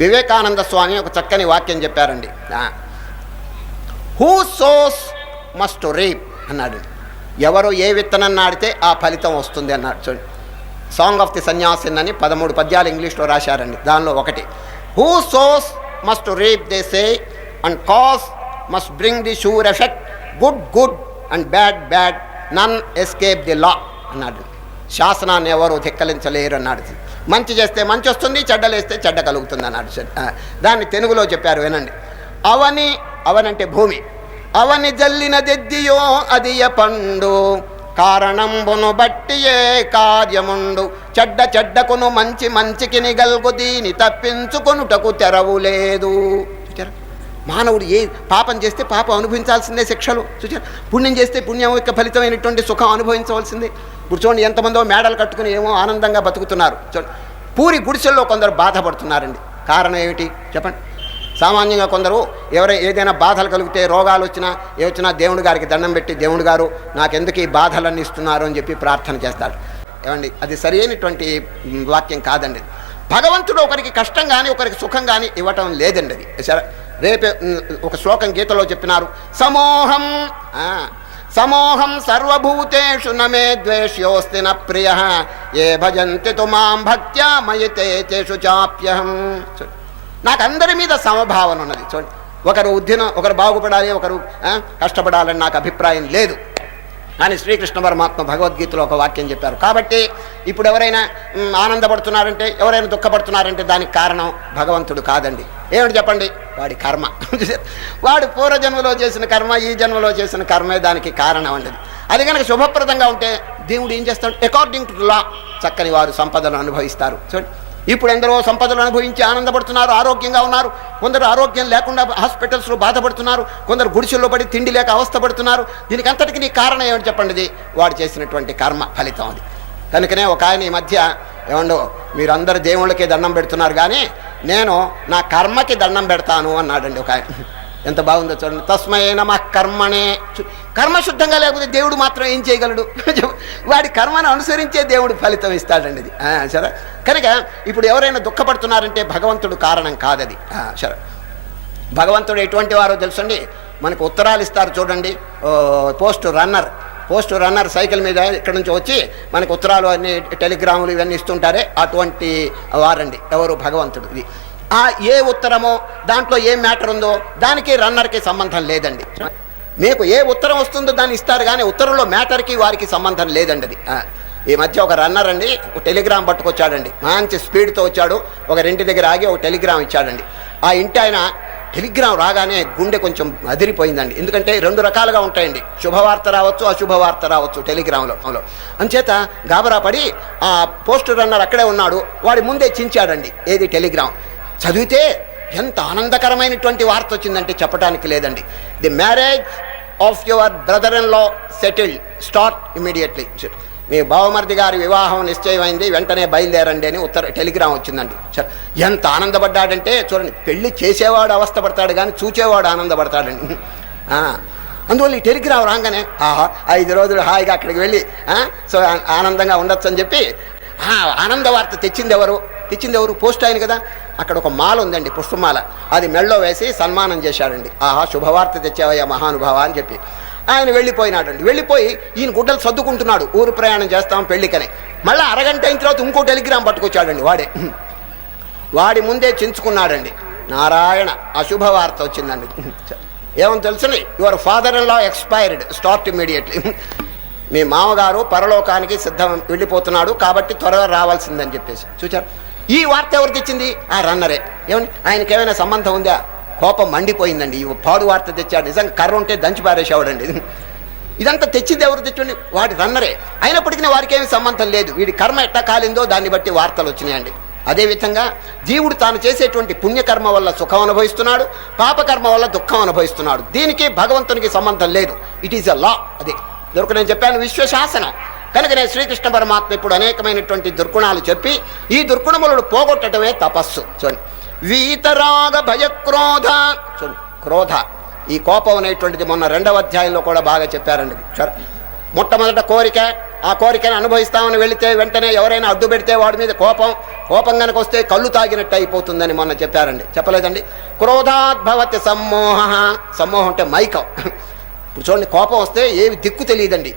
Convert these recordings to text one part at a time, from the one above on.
వివేకానంద స్వామి ఒక చక్కని వాక్యం చెప్పారండి. హూ సోస్ మస్ట్ రీప్ అన్నాడు. ఎవరు ఏ విత్తనం నాడితే ఆ ఫలితం వస్తుంది అన్నాడు. చూడండి, సాంగ్ ఆఫ్ ది సన్యాసిన్ అని 13 పద్యాలు ఇంగ్లీష్లో రాశారండి. దానిలో ఒకటి, who sows must reap they say and cause must bring the sure effect, good good and bad bad, none escape the law అన్నాడు. శాసనాన్ని ఎవరు ధిక్కలించలేరు అన్నాడు. మంచి చేస్తే మంచి వస్తుంది, చెడ్డలేస్తే చెడ్డ కలుగుతుంది అన్నాడు. దాన్ని తెలుగులో చెప్పారు, వినండి. అవనంటే భూమి, అవని జల్లిన దెద్దియో అదియ పండు, కారణంబును బట్టి ఏ కార్యముండు, చెడ్డ చెడ్డకును మంచి మంచికి నిగల్గు, దీని తప్పించుకొనుటకు తెరవు లేదు. మానవుడు ఏ పాపం చేస్తే పాపం అనుభవించాల్సిందే శిక్షలు. చూచారు, పుణ్యం చేస్తే పుణ్యం యొక్క ఫలితమైనటువంటి సుఖం అనుభవించవలసిందే. ఇప్పుడు చూడండి, ఎంతమందో మేడలు కట్టుకుని ఏమో ఆనందంగా బతుకుతున్నారు. చూడండి, పూరి గుడిసెల్లో కొందరు బాధపడుతున్నారండి. కారణం ఏమిటి చెప్పండి? సామాన్యంగా కొందరు ఏదైనా బాధలు కలిగితే, రోగాలు వచ్చినా దేవుడి గారికి దండం పెట్టి, దేవుడు గారు నాకెందుకు ఈ బాధలన్నీ ఇస్తున్నారు అని చెప్పి ప్రార్థన చేస్తాడు. ఏమండి, అది సరి అయినటువంటి వాక్యం కాదండి. భగవంతుడు ఒకరికి కష్టం కానీ ఒకరికి సుఖం కానీ ఇవ్వటం లేదండి. అది సరే. రేపే ఒక శ్లోకం గీతలో చెప్పినారు, సమోహం సర్వభూతేషు నమే ద్వేష్యోస్తి న ప్రియ, ఏ భజంతి తు మాం భక్త్యా మయి తేషు చాప్యహం. నాకు అందరి మీద సమభావన ఉన్నది. చూడండి, ఒకరు బాగుపడాలి, ఒకరు కష్టపడాలని నాకు అభిప్రాయం లేదు అని శ్రీకృష్ణ పరమాత్మ భగవద్గీతలో ఒక వాక్యం చెప్పారు. కాబట్టి ఇప్పుడు ఎవరైనా ఆనందపడుతున్నారంటే, ఎవరైనా దుఃఖపడుతున్నారంటే దానికి కారణం భగవంతుడు కాదండి. ఏమిటి చెప్పండి? వాడి కర్మ. వాడు పూర్వజన్మలో చేసిన కర్మ, ఈ జన్మలో చేసిన కర్మే దానికి కారణం అండి. అది కనుక శుభప్రదంగా ఉంటే దేవుడు ఏం చేస్తాడు? అకార్డింగ్ టు లా చక్కని వారు సంపదలు అనుభవిస్తారు. చూడండి, ఇప్పుడు ఎందరో సంపదలు అనుభవించి ఆనందపడుతున్నారు, ఆరోగ్యంగా ఉన్నారు. కొందరు ఆరోగ్యం లేకుండా హాస్పిటల్స్లో బాధపడుతున్నారు, కొందరు గుడిసెల్లో పడి తిండి లేక అవస్థపడుతున్నారు. దీనికి అంతటికి నీ కారణం ఏమిటి చెప్పండి? ఇది వాడు చేసినటువంటి కర్మ ఫలితం అది. కనుకనే ఒక ఆయన ఈ మధ్య, ఏమండో మీరు అందరు దేవుళ్ళకే దండం పెడుతున్నారు కానీ నేను నా కర్మకి దండం పెడతాను అన్నాడండి ఒక ఆయన. ఎంత బాగుందో చూడండి. తస్మై నమః కర్మణే. కర్మ శుద్ధంగా లేకపోతే దేవుడు మాత్రం ఏం చేయగలడు? వాడి కర్మను అనుసరించే దేవుడు ఫలితం ఇస్తాడండి ఇది. సరే. కనుక ఇప్పుడు ఎవరైనా దుఃఖపడుతున్నారంటే భగవంతుడు కారణం కాదది. సరే. భగవంతుడు ఎటువంటి వారో తెలుసండి. మనకు ఉత్తరాలు ఇస్తారు చూడండి, పోస్ట్ రన్నర్ సైకిల్ మీద ఇక్కడ నుంచి వచ్చి మనకు ఉత్తరాలు అన్ని టెలిగ్రాములు ఇవన్నీ ఇస్తుంటారే, అటువంటి వారండి ఎవరు? భగవంతుడు. ఇది ఏ ఉత్తరమో దాంట్లో ఏ మ్యాటర్ ఉందో దానికి రన్నర్కి సంబంధం లేదండి. మీకు ఏ ఉత్తరం వస్తుందో దాన్ని ఇస్తారు కానీ ఉత్తరంలో మ్యాటర్కి వారికి సంబంధం లేదండి. అది ఈ మధ్య ఒక రన్నర్ అండి ఒక టెలిగ్రామ్ పట్టుకొచ్చాడండి. మంచి స్పీడ్తో వచ్చాడు. ఒక ఇంటి దగ్గర ఆగి ఒక టెలిగ్రామ్ ఇచ్చాడండి. ఆ ఇంటి ఆయన టెలిగ్రామ్ రాగానే గుండె కొంచెం అదిరిపోయిందండి. ఎందుకంటే 2 రకాలుగా ఉంటాయండి, శుభవార్త రావచ్చు, అశుభవార్త రావచ్చు టెలిగ్రామ్లో. అంచేత గాబరా పడి ఆ పోస్ట్ రన్నర్ అక్కడే ఉన్నాడు, వాడి ముందే చించాడండి ఏది టెలిగ్రామ్. చదివితే ఎంత ఆనందకరమైనటువంటి వార్త వచ్చిందంటే చెప్పడానికి లేదండి. The marriage of your brother in law settled, start immediately. మీ బావమర్ది గారి వివాహం నిశ్చయమైంది, వెంటనే బయలుదేరండి అని టెలిగ్రామ్ వచ్చిందండి. ఎంత ఆనందపడ్డాడంటే చూడండి, పెళ్లి చేసేవాడు అవస్థపడతాడు కానీ చూచేవాడు ఆనందపడతాడండి. అందువల్ల ఈ టెలిగ్రామ్ రాగానే 5 రోజులు హాయిగా అక్కడికి వెళ్ళి సో ఆనందంగా ఉండొచ్చు అని చెప్పి ఆనంద వార్త తెచ్చింది ఎవరు? పోస్ట్ ఆయన కదా. అక్కడ ఒక మాల ఉందండి, పుష్పమాల. అది మెళ్ళో వేసి సన్మానం చేశాడండి. శుభవార్త తెచ్చావయ్యా మహానుభావ అని చెప్పి ఆయన వెళ్ళిపోయినాడండి. వెళ్ళిపోయి ఈయన గుడ్డలు సర్దుకుంటున్నాడు, ఊరు ప్రయాణం చేస్తాం పెళ్ళికని. మళ్ళీ అరగంట అయిన తర్వాత ఇంకో టెలిగ్రామ్ పట్టుకొచ్చాడండి. వాడి ముందే చించుకున్నాడండి. నారాయణ, అశుభవార్త వచ్చిందండి. ఏమని తెలుసుని? Your father in law expired, start immediately. మీ మామగారు పరలోకానికి సిద్ధం వెళ్ళిపోతున్నాడు కాబట్టి త్వరగా రావాల్సిందని చెప్పేసి. చూచారు, ఈ వార్త ఎవరు తెచ్చింది? ఆ రన్నరే. ఏమని? ఆయనకి ఏమైనా సంబంధం ఉందా? కోపం మండిపోయిందండి. ఈ పాడు వార్త తెచ్చాడు, నిజంగా కర్ర ఉంటే దంచి పారేసేవాడండి. ఇదంతా తెచ్చింది ఎవరు తెచ్చండి? వాడి రన్నరే. అయినప్పటికీ వారికి ఏమి సంబంధం లేదు. వీడి కర్మ ఎట్టా కాలిందో దాన్ని బట్టి వార్తలు వచ్చినాయండి. అదేవిధంగా జీవుడు తాను చేసేటువంటి పుణ్యకర్మ వల్ల సుఖం అనుభవిస్తున్నాడు, పాపకర్మ వల్ల దుఃఖం అనుభవిస్తున్నాడు. దీనికి భగవంతునికి సంబంధం లేదు. ఇట్ ఈజ్ అ లా. అదే నేను చెప్పాను, విశ్వశాసనం. కనుకనే శ్రీకృష్ణ పరమాత్మ ఇప్పుడు అనేకమైనటువంటి దుర్గుణాలు చెప్పి ఈ దుర్గుణములను పోగొట్టడమే తపస్సు. చూడండి, వీతరాగ భయక్రోధ. చూడండి, క్రోధ, ఈ కోపం అనేటువంటిది మొన్న 2వ అధ్యాయంలో కూడా బాగా చెప్పారండి. సరే, మొట్టమొదట కోరిక, ఆ కోరికను అనుభవిస్తామని వెళితే వెంటనే ఎవరైనా అడ్డు పెడితే వాడి మీద కోపం కనుక వస్తే కళ్ళు తాగినట్టు అయిపోతుందని మొన్న చెప్పారండి, చెప్పలేదండి? క్రోధాద్భవతి సమ్మోహ. సమ్మోహం అంటే మైకం. ఇప్పుడు చూడండి, కోపం వస్తే ఏమి దిక్కు తెలియదండి.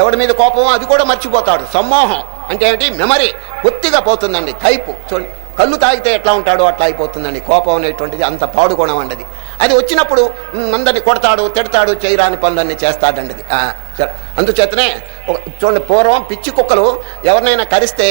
ఎవరి మీద కోపమో అది కూడా మర్చిపోతాడు. సమ్మోహం అంటే ఏమిటి? మెమరీ పూర్తిగా పోతుందండి. కైపు చూడండి, కళ్ళు తాగితే ఎట్లా ఉంటాడో అట్లా అయిపోతుందండి. కోపం అనేటువంటిది అంత పాడు గుణం అండి. అది వచ్చినప్పుడు అందరినీ కొడతాడు, తిడతాడు, చేయరాని పనులన్నీ చేస్తాడండి. అది అందుచేతనే చూడండి, పూర్వం పిచ్చి కుక్కలు ఎవరినైనా కరిస్తే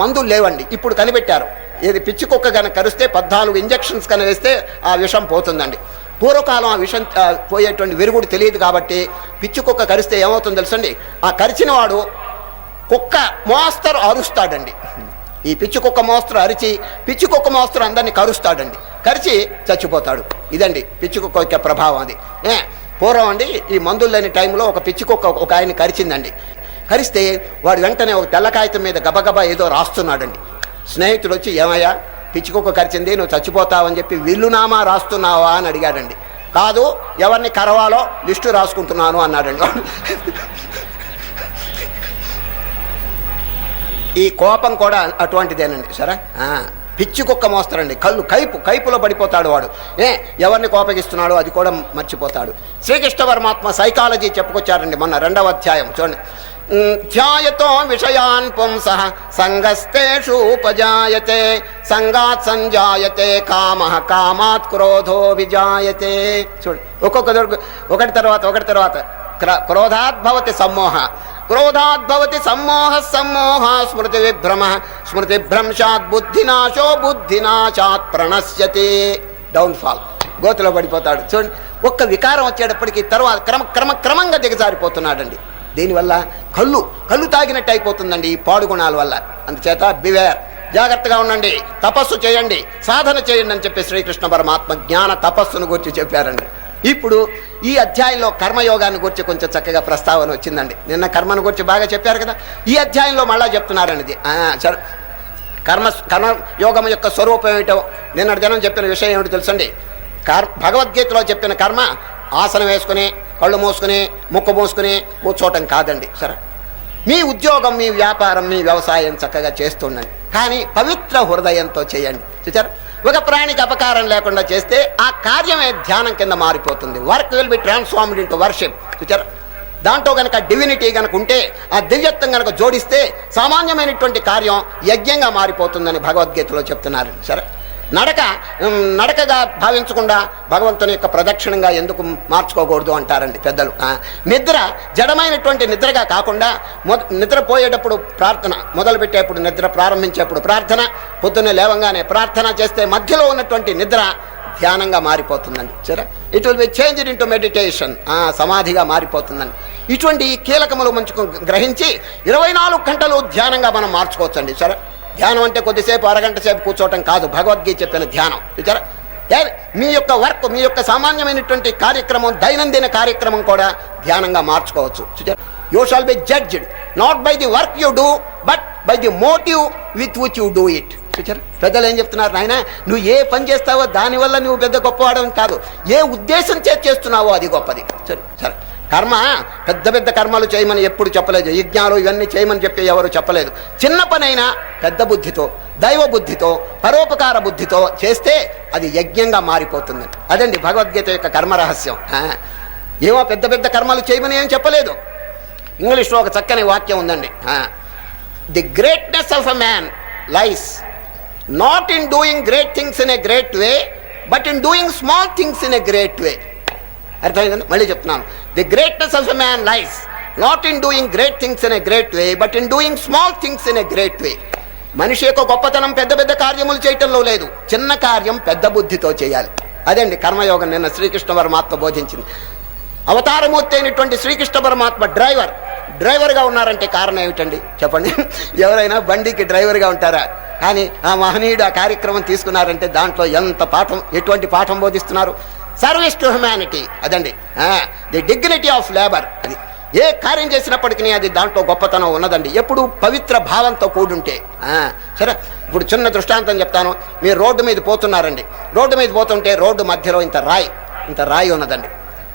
మందులు లేవండి, ఇప్పుడు కనిపెట్టారు. ఇది పిచ్చి కుక్క కనుక కరిస్తే 14 ఇంజక్షన్స్ కనుక వేస్తే ఆ విషం పోతుందండి. పూర్వకాలం ఆ విషం పోయేటువంటి విరుగుడు తెలియదు కాబట్టి పిచ్చి కుక్క కరిస్తే ఏమవుతుందో తెలుసండి, ఆ కరిచిన వాడు కుక్క మోస్తరు అరుస్తాడండి. ఈ పిచ్చి కుక్క మోస్తరు అరిచి పిచ్చి కుక్క మోస్తరు అందరినీ కరుస్తాడండి, కరిచి చచ్చిపోతాడు. ఇదండి పిచ్చి కుక్క యొక్క ప్రభావం. అది పూర్వం అండి, ఈ మందులు లేని టైంలో ఒక పిచ్చి కుక్క ఒక ఆయన కరిచిందండి. కరిస్తే వాడు వెంటనే ఒక తెల్ల కాగితం మీద గబగబా ఏదో రాస్తున్నాడండి. స్నేహితుడు వచ్చి, ఏమయ్యా పిచ్చి కుక్క కరిచింది, నువ్వు చచ్చిపోతావని చెప్పి విల్లునామా రాస్తున్నావా అని అడిగాడండి. కాదు, ఎవరిని కరవాలో లిస్టు రాసుకుంటున్నాను అన్నాడండి. ఈ కోపం కూడా అటువంటిదేనండి. సరే, పిచ్చి కుక్క మోస్తారండి. కైపులో పడిపోతాడు వాడు. ఎవరిని కోపగిస్తున్నాడో అది కూడా మర్చిపోతాడు. శ్రీకృష్ణ పరమాత్మ సైకాలజీ చెప్పుకొచ్చారండి మొన్న 2వ అధ్యాయం చూడండి. ధ్యాయతో విషయాన్ పుంసః సంగస్తేషు ఉపజాయతే సంగాత్ సంజాయతే కామః కామాత్ క్రోధో విజాయతే. చూడండి, ఒకటి తర్వాత క్రోధాద్భవతి సమ్మోహ, క్రోధాద్భవతి సమ్మోహ, సమ్మోహ స్మృతి విభ్రమ, స్మృతి భ్రంశాత్ బుద్ధినాశో, బుద్ధినాశాత్ ప్రణశ్యతే. డౌన్ఫాల్, గోతులో పడిపోతాడు. చూడండి, ఒక్క వికారం వచ్చేటప్పటికి తర్వాత క్రమంగా దిగజారిపోతున్నాడండి. దీనివల్ల కళ్ళు తాగినట్టు అయిపోతుందండి ఈ పాడుగుణాల వల్ల. అందుచేత బివేర్, జాగ్రత్తగా ఉండండి, తపస్సు చేయండి, సాధన చేయండి అని చెప్పి శ్రీకృష్ణ పరమాత్మ జ్ఞాన తపస్సును గురించి చెప్పారండి. ఇప్పుడు ఈ అధ్యాయంలో కర్మయోగాన్ని గురించి కొంచెం చక్కగా ప్రస్తావన వచ్చిందండి. నిన్న కర్మను గురించి బాగా చెప్పారు కదా, ఈ అధ్యాయంలో మళ్ళా చెప్తున్నారండి. కర్మయోగం యొక్క స్వరూపం ఏమిటో నిన్నటి దినం చెప్పిన విషయం ఏమిటో తెలుసండి. భగవద్గీతలో చెప్పిన కర్మ ఆసనం వేసుకుని, కళ్ళు మూసుకుని, ముక్కు మూసుకుని కూర్చోవటం కాదండి. సరే, మీ ఉద్యోగం, మీ వ్యాపారం, మీ వ్యవసాయం చక్కగా చేస్తుండండి, కానీ పవిత్ర హృదయంతో చేయండి. చూచారు, ఒక ప్రాణికి అపకారం లేకుండా చేస్తే ఆ కార్యమే ధ్యానం కింద మారిపోతుంది. Work will be transformed into worship. చూచారు, దాంట్లో కనుక డివినిటీ కనుక ఉంటే, ఆ దివ్యత్వం కనుక సామాన్యమైనటువంటి కార్యం యజ్ఞంగా మారిపోతుందని భగవద్గీతలో చెప్తున్నారు. సరే, నడకగా భావించకుండా భగవంతుని యొక్క ప్రదక్షిణంగా ఎందుకు మార్చుకోకూడదు అంటారండి పెద్దలు. నిద్ర జడమైనటువంటి నిద్రగా కాకుండా నిద్రపోయేటప్పుడు ప్రార్థన, మొదలుపెట్టేప్పుడు నిద్ర ప్రారంభించేప్పుడు ప్రార్థన, పొద్దున్నే లేవంగానే ప్రార్థన చేస్తే మధ్యలో ఉన్నటువంటి నిద్ర ధ్యానంగా మారిపోతుందండి. సరే, it will be changed into meditation, సమాధిగా మారిపోతుందండి. ఇటువంటి కీలకములు మంచుకు గ్రహించి 24 గంటలు ధ్యానంగా మనం మార్చుకోవచ్చండి. సరే, ధ్యానం అంటే కొద్దిసేపు అరగంట సేపు కూర్చోవటం కాదు, భగవద్గీత చెప్పిన ధ్యానం. చూచారా, మీ యొక్క వర్క్, మీ యొక్క సామాన్యమైనటువంటి కార్యక్రమం, దైనందిన కార్యక్రమం కూడా ధ్యానంగా మార్చుకోవచ్చు. చూచారా, you shall be judged not by the work you do but by the motive with which you do it. చూచారా, పెద్దలు ఏం చెప్తున్నారు, నాయన నువ్వు ఏ పని చేస్తావో దానివల్ల నువ్వు పెద్ద గొప్పవాడని కాదు, ఏ ఉద్దేశం చేస్తున్నావో అది గొప్పది. సరే, కర్మ పెద్ద కర్మలు చేయమని ఎప్పుడు చెప్పలేదు, యజ్ఞాలు ఇవన్నీ చేయమని చెప్పి ఎవరు చెప్పలేదు. చిన్న పనైనా పెద్ద బుద్ధితో, దైవ బుద్ధితో, పరోపకార బుద్ధితో చేస్తే అది యజ్ఞంగా మారిపోతుంది. అదండి భగవద్గీత యొక్క కర్మ రహస్యం. ఏమో పెద్ద కర్మలు చేయమని ఏం చెప్పలేదు. ఇంగ్లీష్లో ఒక చక్కని వాక్యం ఉందండి, the greatness of a man lies not in doing great things in a great way but in doing small things in a great way. అర్థమైందండి? మళ్ళీ చెప్తున్నాను, the greatness of a man lies not in doing great things in a great way but in doing small things in a great way. మనిషి యొక్క గొప్పతనం పెద్ద కార్యములు చేయటంలో లేదు, చిన్న కార్యం పెద్ద బుద్ధితో చేయాలి. అదండి కర్మయోగం నిన్న శ్రీకృష్ణ పరమాత్మ బోధించింది. అవతారమూర్తి అయినటువంటి శ్రీకృష్ణ పరమాత్మ డ్రైవర్గా ఉన్నారంటే కారణం ఏమిటండి చెప్పండి? ఎవరైనా బండికి డ్రైవర్గా ఉంటారా? కానీ ఆ మహనీయుడు ఆ కార్యక్రమం తీసుకున్నారంటే దాంట్లో ఎంత పాఠం, ఎటువంటి పాఠం బోధిస్తున్నారు? Service to humanity. అదండి ది డిగ్నిటీ ఆఫ్ లేబర్. అది ఏ కార్యం చేసినప్పటికీ అది దాంట్లో గొప్పతనం ఉన్నదండి, ఎప్పుడు పవిత్ర భావంతో కూడుంటే. సరే, ఇప్పుడు చిన్న దృష్టాంతం చెప్తాను. మీరు రోడ్డు మీద పోతున్నారండి, రోడ్డు మీద పోతుంటే రోడ్డు మధ్యలో ఇంత రాయి ఉన్నదండి.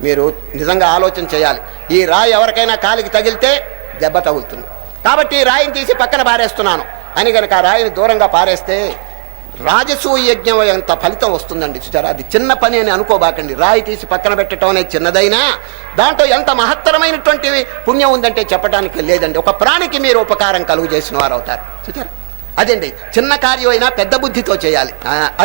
మీరు నిజంగా ఆలోచన చేయాలి. ఈ రాయి ఎవరికైనా కాలికి తగిలితే దెబ్బ తగులుతుంది. కాబట్టి ఈ రాయిని తీసి పక్కన పారేస్తున్నాను అని కనుక ఆ రాయిని దూరంగా పారేస్తే రాజసూయ యజ్ఞం ఎంత ఫలితం వస్తుందండి. చూసారా, అది చిన్న పని అని అనుకోబాకండి. రాయి తీసి పక్కన పెట్టడం అనేది చిన్నదైనా దాంట్లో ఎంత మహత్తరమైనటువంటి పుణ్యం ఉందంటే చెప్పడానికి లేదండి. ఒక ప్రాణికి మీరు ఉపకారం కలుగు చేసిన వారు అవుతారు. చూసారా, అదండి చిన్న కార్యం అయినా పెద్ద బుద్ధితో చేయాలి.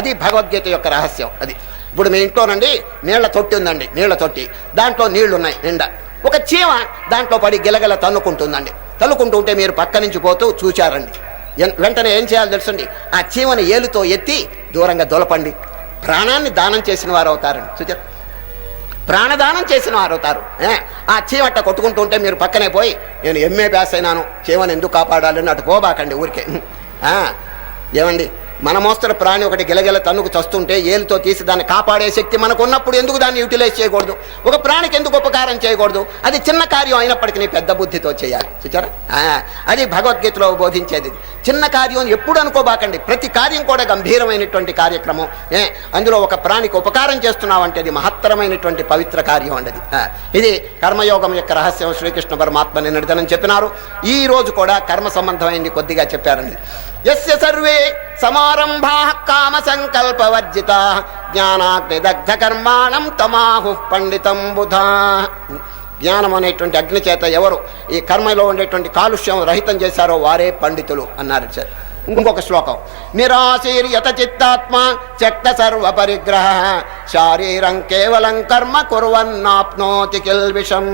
అది భగవద్గీత యొక్క రహస్యం. అది ఇప్పుడు మీ ఇంట్లోనండి నీళ్ల తొట్టి ఉందండి, నీళ్ల తొట్టి, దాంట్లో నీళ్లున్నాయి నిండా. ఒక చీమ దాంట్లో పడి గిలగిల తన్నుకుంటుందండి. తన్నుకుంటూ ఉంటే మీరు పక్క నుంచి పోతూ చూచారండి. వెంటనే ఏం చేయాలో తెలుసండి, ఆ చీమని ఏలుతో ఎత్తి దూరంగా దొలపండి. ప్రాణాన్ని దానం చేసిన వారు అవుతారండి. చూచారు, ప్రాణదానం చేసిన వారు అవుతారు. ఆ చీమట్ట కొట్టుకుంటూ ఉంటే మీరు పక్కనే పోయి నేను ఎంఏ పాస్ అయినాను, చీమని ఎందుకు కాపాడాలని అటు పోబాకండి ఊరికే. ఏమండి, మన మోస్తరు ప్రాణి ఒకటి గిలగిల తన్నుకు చస్తుంటే ఏలుతో తీసి దాన్ని కాపాడే శక్తి మనకు ఉన్నప్పుడు ఎందుకు దాన్ని యూటిలైజ్ చేయకూడదు? ఒక ప్రాణికి ఎందుకు ఉపకారం చేయకూడదు? అది చిన్న కార్యం అయినప్పటికీ పెద్ద బుద్ధితో చేయాలి. చూచారా, అది భగవద్గీతలో బోధించేది. చిన్న కార్యం ఎప్పుడు అనుకోబాకండి. ప్రతి కార్యం కూడా గంభీరమైనటువంటి కార్యక్రమం. అందులో ఒక ప్రాణికి ఉపకారం చేస్తున్నామంటే అది మహత్తరమైనటువంటి పవిత్ర కార్యం అండి. ఇది కర్మయోగం యొక్క రహస్యం శ్రీకృష్ణ పరమాత్మ నిన్నటిదనం చెప్పినారు. ఈ రోజు కూడా కర్మ సంబంధమైంది కొద్దిగా చెప్పారండి. యస్య సర్వే సమారంభాః కామ సంకల్పవర్జితాః జ్ఞానాగ్నిదగ్ధ కర్మాణం తమాహు పండితం బుధాః. జ్ఞానం అనేటువంటి అగ్ని చేత ఎవరు ఈ కర్మలో ఉండేటువంటి కాలుష్యం రహితం చేశారో వారే పండితులు అన్నారు. ఇంకొక శ్లోకం, నిరాశీర్యత చిత్తాత్మ త్యక్త సర్వ పరిగ్రహ శారీరం కేవలం కర్మ కుర్వన్నాప్నోతి కిల్బిషం.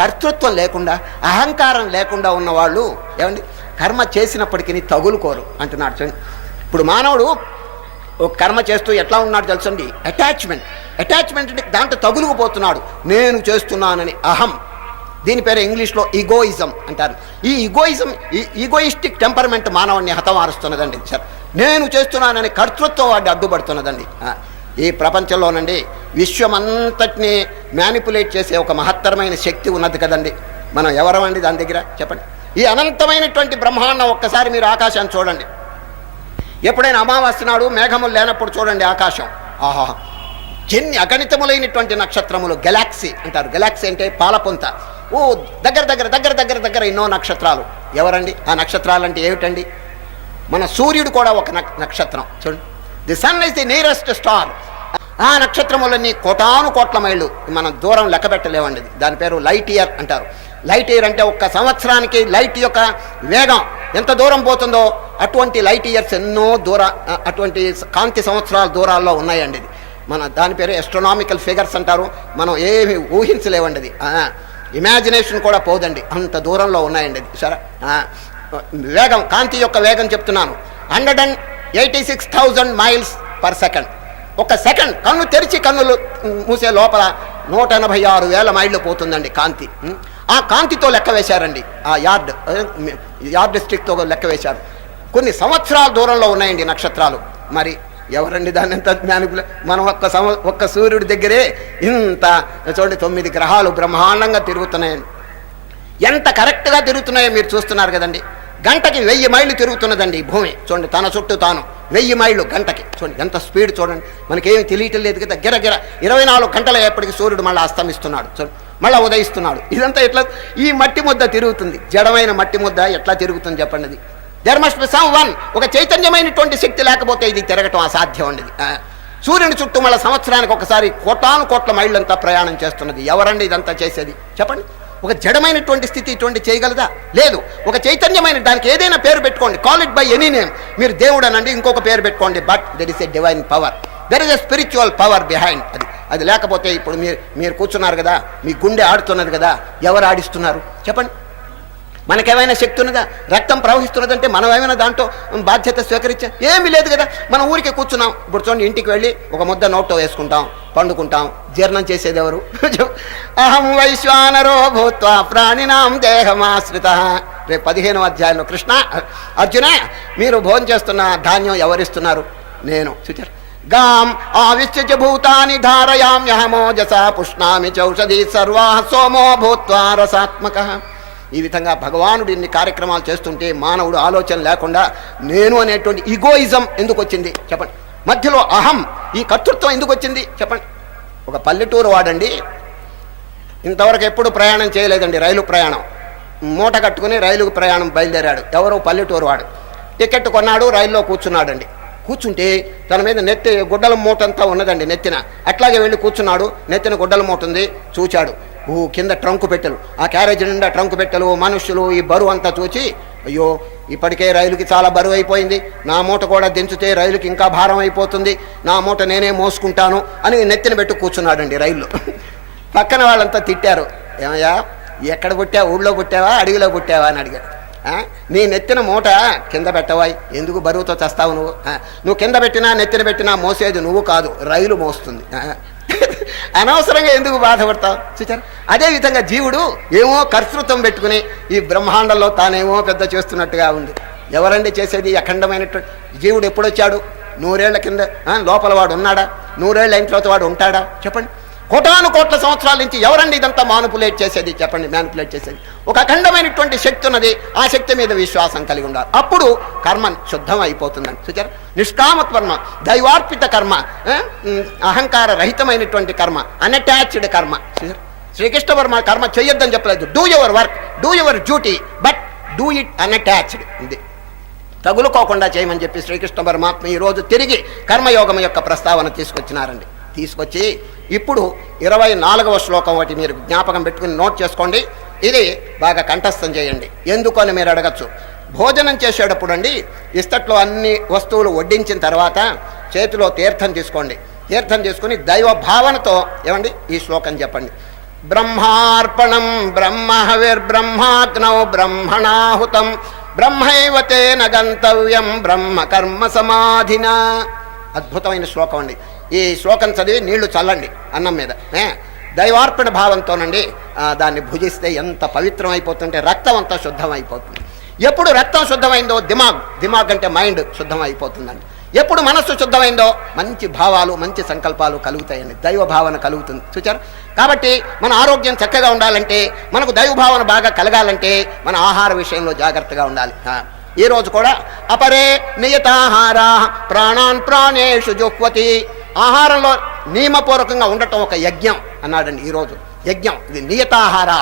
కర్తృత్వం లేకుండా అహంకారం లేకుండా ఉన్నవాళ్ళు ఏమండి కర్మ చేసినప్పటికీ తగులుకోరు అంటున్నాడు. చూడండి, ఇప్పుడు మానవుడు ఒక కర్మ చేస్తూ ఎట్లా ఉన్నాడు తెలుసండి, అటాచ్మెంట్ అంటే దాంట్లో తగులుకుపోతున్నాడు. నేను చేస్తున్నానని అహం, దీని పేరు ఇంగ్లీష్లో ఈగోయిజం అంటారు. ఈ ఈగోయిస్టిక్ టెంపర్మెంట్ మానవుడిని హతమారుస్తున్నదండి. సార్, నేను చేస్తున్నానని కర్తృత్వం వాడిని అడ్డుపడుతున్నదండి. ఈ ప్రపంచంలోనండి విశ్వమంతటిని మ్యానిపులేట్ చేసే ఒక మహత్తరమైన శక్తి ఉన్నది కదండి. మనం ఎవరమండి దాని దగ్గర చెప్పండి. ఈ అనంతమైనటువంటి బ్రహ్మాండం ఒక్కసారి మీరు ఆకాశాన్ని చూడండి. ఎప్పుడైనా అమావాస్య నాడు మేఘములు లేనప్పుడు చూడండి ఆకాశం. ఆహా, ఎన్ని అగణితములైనటువంటి నక్షత్రములు, గెలాక్సీ అంటారు. గెలాక్సీ అంటే పాలపుంత. ఓ దగ్గర ఎన్నో నక్షత్రాలు. ఎవరండి ఆ నక్షత్రాలు అంటే ఏమిటండి? మన సూర్యుడు కూడా ఒక నక్షత్రం. చూడండి, the sun is the nearest star. ఆ నక్షత్రములన్నీ కోటాను కోట్ల మైళ్ళు మనం దూరం లెక్క పెట్టలేవండి. దాని పేరు లైట్ ఇయర్ అంటారు. లైట్ ఇయర్ అంటే ఒక్క సంవత్సరానికి లైట్ యొక్క వేగం ఎంత దూరం పోతుందో అటువంటి లైట్ ఇయర్స్ ఎన్నో అటువంటి కాంతి సంవత్సరాల దూరాల్లో ఉన్నాయండి. ఇది మన దాని పేరు ఎస్ట్రోనామికల్ ఫిగర్స్ అంటారు. మనం ఏమి ఊహించలేవండి. అది ఇమాజినేషన్ కూడా పోదండి, అంత దూరంలో ఉన్నాయండి. అది సరే, వేగం, కాంతి యొక్క వేగం చెప్తున్నాను. 186,000 మైల్స్ పర్ సెకండ్. ఒక సెకండ్ కన్ను తెరిచి కన్నులు మూసే లోపల 186,000 మైళ్ళు పోతుందండి కాంతి. ఆ కాంతితో లెక్క వేశారండి. ఆ యార్డ్ స్టిక్తో లెక్క వేశారు. కొన్ని సంవత్సరాల దూరంలో ఉన్నాయండి నక్షత్రాలు. మరి ఎవరండి దాన్ని ఎంత మనం ఒక్క సూర్యుడి దగ్గరే ఇంత చూడండి 9 గ్రహాలు బ్రహ్మాండంగా తిరుగుతున్నాయండి. ఎంత కరెక్ట్గా తిరుగుతున్నాయో మీరు చూస్తున్నారు కదండి. గంటకి 1000 మైళ్ళు తిరుగుతున్నదండి భూమి. చూడండి, తన చుట్టూ తాను 1000 మైళ్ళు గంటకి. చూడండి ఎంత స్పీడ్ చూడండి. మనకేమి తెలియటం లేదు కదా. గిరగిర 24 గంటల ఎప్పటికీ సూర్యుడు మళ్ళీ అస్తమిస్తున్నాడు, చూడండి మళ్ళీ ఉదయిస్తున్నాడు. ఇదంతా ఎట్లా ఈ మట్టి ముద్ద తిరుగుతుంది? జడమైన మట్టి ముద్ద ఎట్లా తిరుగుతుంది చెప్పండి. అది there must be someone, ఒక చైతన్యమైనటువంటి శక్తి లేకపోతే ఇది తిరగటం అసాధ్యం అండి. సూర్యుని చుట్టూ మళ్ళీ సంవత్సరానికి ఒకసారి కోటాను కోట్ల మైళ్ళంతా ప్రయాణం చేస్తున్నది. ఎవరండి ఇదంతా చేసేది చెప్పండి? ఒక జడమైనటువంటి స్థితి ఇటువంటి చేయగలదా? లేదు. ఒక చైతన్యమైన దానికి ఏదైనా పేరు పెట్టుకోండి, call it by any name. మీరు దేవుడు అనండి, ఇంకొక పేరు పెట్టుకోండి, but there is a divine power, there is a spiritual power behind. అది లేకపోతే ఇప్పుడు మీరు కూర్చున్నారు కదా, మీ గుండె ఆడుతున్నది కదా, ఎవరు ఆడిస్తున్నారు చెప్పండి? మనకేమైనా శక్తి ఉన్నదా? రక్తం ప్రవహిస్తున్నదంటే మనం ఏమైనా దాంట్లో బాధ్యత స్వీకరించా? ఏమీ లేదు కదా. మనం ఊరికే కూర్చున్నాం. ఇప్పుడు చూడండి, ఇంటికి వెళ్ళి ఒక ముద్ద నోట్లో వేసుకుంటాం, పండుకుంటాం. జీర్ణం చేసేది ఎవరు? అహం వైశ్వానరో భూత్వా ప్రాణినాం దేహమాశ్రిత. రేపు 15వ అధ్యాయంలో కృష్ణ, అర్జున మీరు భోజనం చేస్తున్న ధాన్యం ఎవరిస్తున్నారు? నేను. చూచారు, గాం ఆవిశ్య భూతాని ధారయామ్యహమోజసా పుష్ణామి చౌషధి సర్వా సోమో భూత్వా రసాత్మక. ఈ విధంగా భగవానుడు ఇన్ని కార్యక్రమాలు చేస్తుంటే మానవుడు ఆలోచన లేకుండా నేను అనేటువంటి ఈగోయిజం ఎందుకు వచ్చింది చెప్పండి? మధ్యలో అహం, ఈ కర్తృత్వం ఎందుకు వచ్చింది చెప్పండి? ఒక పల్లెటూరు వాడండి ఇంతవరకు ఎప్పుడు ప్రయాణం చేయలేదండి, రైలు ప్రయాణం. మూట కట్టుకుని రైలుకు ప్రయాణం బయలుదేరాడు. ఎవరో పల్లెటూరు వాడు. టికెట్ కొన్నాడు, రైల్లో కూర్చున్నాడండి. కూర్చుంటే తన మీద నెత్తి గుడ్డల మూట అంతా ఉన్నదండి నెత్తిన. అట్లాగే వెళ్ళి కూర్చున్నాడు, నెత్తిన గుడ్డల మూట ఉంది. చూచాడు, కింద ట్రంకు పెట్టెలు, ఆ క్యారేజ్ నిండా ట్రంకు పెట్టెలు, మనుషులు, ఈ బరువు అంతా చూచి, అయ్యో ఇప్పటికే రైలుకి చాలా బరువు అయిపోయింది, నా మూట కూడా దించితే రైలుకి ఇంకా భారం అయిపోతుంది, నా మూట నేనే మోసుకుంటాను అని నెత్తిన పెట్టి కూర్చున్నాడండి రైల్లో. పక్కన వాళ్ళంతా తిట్టారు, ఏమయ్యా ఎక్కడ పుట్టావా, ఊళ్ళో పుట్టావా అడవిలో పుట్టావా అని అడిగాడు. నీ నెత్తిన మూట కింద పెట్టవా, ఎందుకు బరువుతో చేస్తావు నువ్వు కింద పెట్టినా నెత్తిన పెట్టినా మోసేది నువ్వు కాదు, రైలు మోస్తుంది. అనవసరంగా ఎందుకు బాధపడతావు చూచారు. అదేవిధంగా జీవుడు ఏమో కర్తృత్వం పెట్టుకుని ఈ బ్రహ్మాండంలో తానేమో పెద్ద చేస్తున్నట్టుగా ఉంది. ఎవరండి చేసేది? అఖండమైనటువంటి జీవుడు ఎప్పుడొచ్చాడు? 100 ఏళ్ల కింద లోపల వాడు ఉన్నాడా? 100 ఏళ్ళ అయిన తర్వాత వాడు ఉంటాడా? చెప్పండి. కోటాను కోట్ల సంవత్సరాల నుంచి ఎవరండి ఇదంతా మ్యానిపులేట్ చేసేది? చెప్పండి. మ్యానిపులేట్ చేసేది ఒక అఖండమైనటువంటి శక్తి ఉన్నది. ఆ శక్తి మీద విశ్వాసం కలిగి ఉండాలి. అప్పుడు కర్మ శుద్ధం అయిపోతుందని చూచారు. నిష్కామ కర్మ, దైవార్పిత కర్మ, అహంకార రహితమైనటువంటి కర్మ, అన్అటాచ్డ్ కర్మ. శ్రీకృష్ణ వర్మ కర్మ చెయ్యొద్దని చెప్పలేదు. Do your work, do your duty, but do it unattached. ఇది తగులుకోకుండా చేయమని చెప్పి శ్రీకృష్ణ పరమాత్మ ఈరోజు తిరిగి కర్మయోగం యొక్క ప్రస్తావన తీసుకొచ్చినారండి. తీసుకొచ్చి ఇప్పుడు 24వ శ్లోకం ఒకటి మీరు జ్ఞాపకం పెట్టుకుని నోట్ చేసుకోండి. ఇది బాగా కంఠస్థం చేయండి. ఎందుకు అని మీరు అడగచ్చు. భోజనం చేసేటప్పుడు అండి ఇస్తట్లో అన్ని వస్తువులు వడ్డించిన తర్వాత చేతిలో తీర్థం తీసుకోండి. తీర్థం తీసుకుని దైవ భావనతో ఏమండి ఈ శ్లోకం చెప్పండి. బ్రహ్మార్పణం బ్రహ్మహవిర్బ్రహ్మాగ్నౌ బ్రహ్మణాహుతం బ్రహ్మైవతేన గంతవ్యం బ్రహ్మ కర్మ సమాధినా. అద్భుతమైన శ్లోకం అండి. ఈ శ్లోకం చదివి నీళ్లు చల్లండి అన్నం మీద. దైవార్పణ భావంతోనండి దాన్ని భుజిస్తే ఎంత పవిత్రం అయిపోతుంటే రక్తం అంతా శుద్ధం అయిపోతుంది. ఎప్పుడు రక్తం శుద్ధమైందో దిమాగ్ అంటే మైండ్ శుద్ధం అయిపోతుందండి. ఎప్పుడు మనస్సు శుద్ధమైందో మంచి భావాలు మంచి సంకల్పాలు కలుగుతాయండి. దైవ భావన కలుగుతుంది చూచారు. కాబట్టి మన ఆరోగ్యం చక్కగా ఉండాలంటే, మనకు దైవ భావన బాగా కలగాలంటే మన ఆహార విషయంలో జాగ్రత్తగా ఉండాలి. ఈరోజు కూడా అపరే నియతాహారా ప్రాణాన్ ప్రాణేషు జుహ్వతి. ఆహారంలో నియమపూర్వకంగా ఉండటం ఒక యజ్ఞం అన్నాడండి. ఈరోజు యజ్ఞం ఇది. నియతాహారా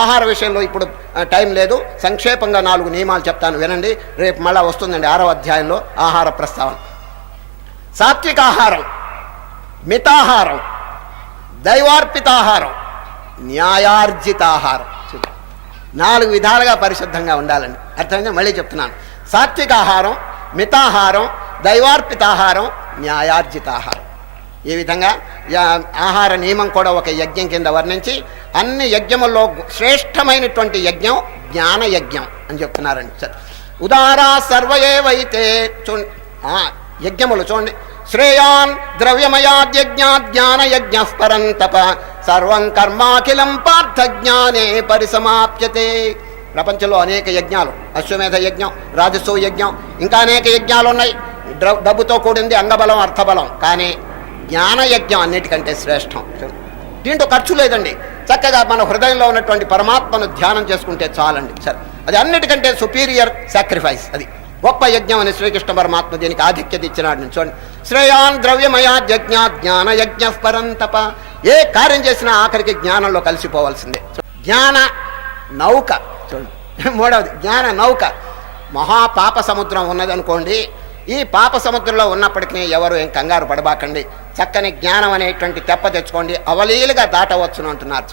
ఆహార విషయంలో ఇప్పుడు టైం లేదు, సంక్షేపంగా 4 నియమాలు చెప్తాను వినండి. రేపు మళ్ళా వస్తుందండి 6వ అధ్యాయంలో ఆహార ప్రస్తావన. సాత్విక ఆహారం, మితాహారం, దైవార్పితాహారం, న్యాయార్జితాహారం. 4 విధాలుగా పరిశుద్ధంగా ఉండాలండి. అర్థమైందా? మళ్ళీ చెప్తున్నాను. సాత్విక ఆహారం, మితాహారం, దైవార్పితాహారం, న్యాయార్జితాహారం. ఈ విధంగా ఆహార నియమం కూడా ఒక యజ్ఞం కింద వర్ణించి అన్ని యజ్ఞముల్లో శ్రేష్టమైనటువంటి యజ్ఞం జ్ఞాన యజ్ఞం అని చెప్తున్నారండి. ఉదారా సర్వయేవైతే యజ్ఞములు చూడండి. శ్రేయాన్ ద్రవ్యమయాద్యజ్ఞాత్ జ్ఞానయజ్ఞ పరంతప సర్వం కర్మాఖిలం పార్థ జ్ఞానే పరిసమాప్యతే. ప్రపంచంలో అనేక యజ్ఞాలు, అశ్వమేధ యజ్ఞం, రాజసూ యజ్ఞం, ఇంకా అనేక యజ్ఞాలు ఉన్నాయి. డబ్బుతో కూడింది అంగబలం అర్థబలం. కానీ జ్ఞానయజ్ఞం అన్నిటికంటే శ్రేష్టం. దీంట్లో ఖర్చు లేదండి. చక్కగా మన హృదయంలో ఉన్నటువంటి పరమాత్మను ధ్యానం చేసుకుంటే చాలండి. సరే, అది అన్నిటికంటే సుపీరియర్ సాక్రిఫైస్. అది గొప్ప యజ్ఞం అని శ్రీకృష్ణ పరమాత్మ దీనికి ఆధిక్యత ఇచ్చినాడు. చూడండి. శ్రేయాన్ ద్రవ్యమయాజ్ఞ జ్ఞానయజ్ఞ పరంతప. ఏ కార్యం చేసినా ఆఖరికి జ్ఞానంలో కలిసిపోవాల్సిందే. జ్ఞాన నౌక చూడండి. 3వది జ్ఞాన నౌక. మహాపాప సముద్రం ఉన్నదనుకోండి, ఈ పాప సముద్రంలో ఉన్నప్పటికీ ఎవరు ఏం కంగారు పడబాకండి. చక్కని జ్ఞానం అనేటువంటి తెప్ప తెచ్చుకోండి, అవలీలుగా దాటవచ్చును అంటున్నారు.